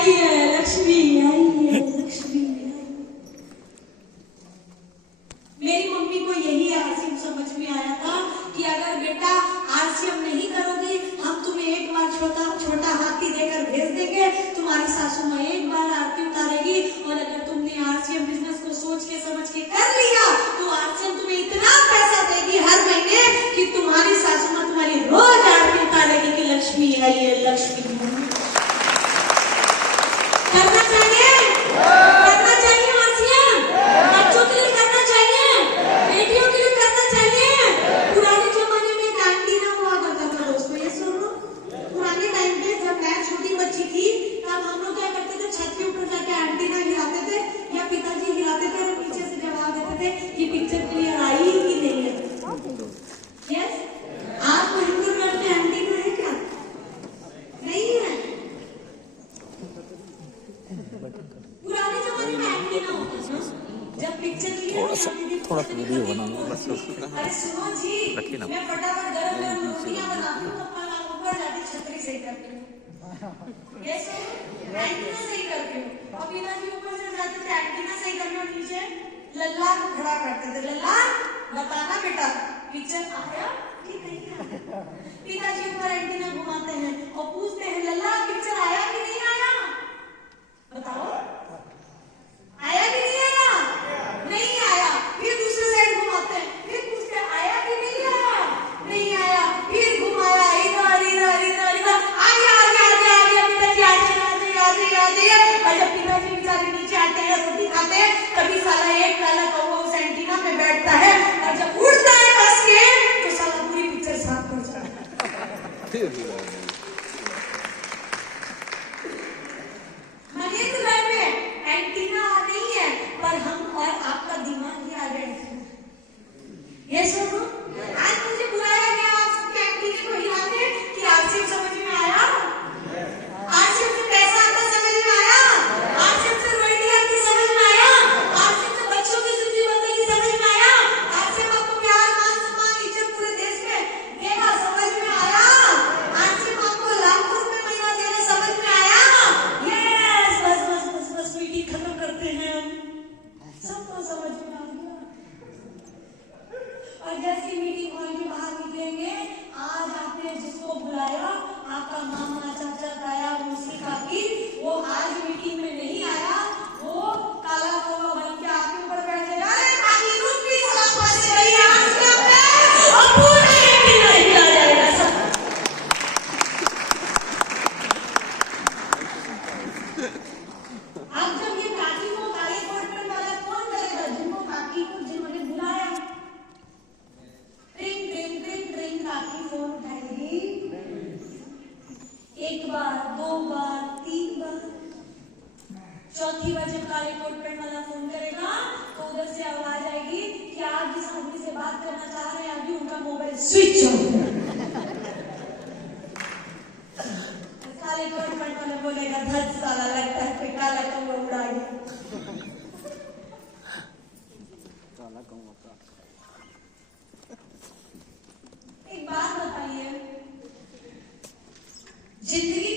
आई है, लक्ष्मी आई है, लक्ष्मी आई। मेरी मम्मी को यही आरसीएम समझ में आया था कि अगर बेटा आरसीएम नहीं करोगी, हम तुम्हें एक बार छोटा हाथी देकर भेज देंगे, तुम्हारी सासू माँ एक बार आरती उतारेगी, और अगर तुमने आरसीएम बिजनेस को सोच के समझ के कर लिया तो आरसीएम तुम्हें इतना पैसा देगी हर महीने कि तुम्हारी सासू माँ तुम्हारी रोज आरती उतारेगी कि लक्ष्मी आई है, लक्ष्मी। करना चाहिए, करना चाहिए आरसीएम, बच्चों के लिए करना चाहिए, बेटियों के लिए करना चाहिए। पुराने जमाने में एक एंटीना हुआ करता था दोस्तों, ये सुनो। पुराने टाइम पे जब मैं छोटी बच्ची थी तब हम लोग क्या करते थे, छत के ऊपर जाके एंटीना गिराते थे या पिताजी गिराते थे और पीछे से जवाब देते थे कि पिक्चर क्लियर आई कि नहीं है। यस, आप महेंद्र गढ़ में एंटीना है क्या? नहीं है। पुराने जमाने में एंटीना होता था, जब पिक्चर क्लियर थोड़ा सा वीडियो बनाऊंगा बस। अरे सुनो जी, मैं फटाफट गरम गरम रोटियां बनाती हूँ, अपना ऊपर जाती छतरी सही करती हूँ। यस, एंटीना सही करती हूँ। और पिताजी ऊपर से जाते थे एंटीना सही करने, और नीचे लल्ला को खड़ा करते थे, लल्ला बताना बेटा पिक्चर आया कि नहीं आया। पिताजी ऊपर एंटीना घुमाते हैं और पूछते हैं, लल्ला पिक्चर आया कि नहीं आया, बताओ आया कि नहीं आया? नहीं आया। फिर दूसरे साइड घुमाते हैं, फिर पूछते हैं आया कि नहीं आया? नहीं आया। फिर घुमाया, इधर इधर इधर इधर, आ गया आ गया आ गया आ गया, पिताजी आ जाइए आ जाइए आ जाइए। और जब पिताजी बेचारे नीचे आते हैं रोटी खाते हैं, तभी साला एक काला कौवा उस एंटीना पे बैठता है, और जब उड़ता है बस के तो साला पूरी पिक्चर साफ कर जाता है। महेंद्रगढ़ में एंटीना नहीं है, पर हम और आपका दिमाग ही आ गया। ये सुनो, आज मुझे बुलाया गया आप सबके एंटीने को हिलाने कि आरसीएम समझ में आया? आरसीएम से पैसा आता समझ में आया? आरसीएम से रोटी आती समझ में आया? आरसीएम से बच्चों की जिंदगी बदलेगी समझ में आया? आरसीएम आपको प्यार, मान सम्मान, इज्जत पूरे देश में देगा समझ में आया? आरसीएम आपको लाखों रुपए महीना देना समझ में आया? यस, बस बस बस बस मीटिंग खत्म करते हैं हम, सबको समझ में आ गया। और जैसे मीटिंग हॉल के बाहर निकलेंगे, आज आपने जिसको बुलाया, आपका मामा, चाचा, ताया, मौसी, काकी, वो आज मीटिंग में नहीं आया, वो काला कौवा बन के आपके ऊपर बैठ जाएगा, अरे काकी रुक भी साला फंस गई आज के पे, और पूरा मीटिंग नहीं आ जाएगा सब। अब जब ये काकी को काले कोट में वाला कौन करेगा, जिनको काकी को जिन्होंने बुलाया। ट्रिंग ट्रिंग ट्रिंग ट्रिंग, काकी फोन उठाएगी, एक बार, दो बार, तीन बार, चौथी बार जब काले कोट पैंट वाला फोन करेगा तो उधर से आवाज आएगी कि आप जिस आदमी से बात करना चाह रहे हैं अभी उनका मोबाइल स्विच ऑफ है। काले कोट पैंट वाला बोलेगा, धत साला लगता है कोई काला कौवा उड़ा गया। एक बात बताइए, जिंदगी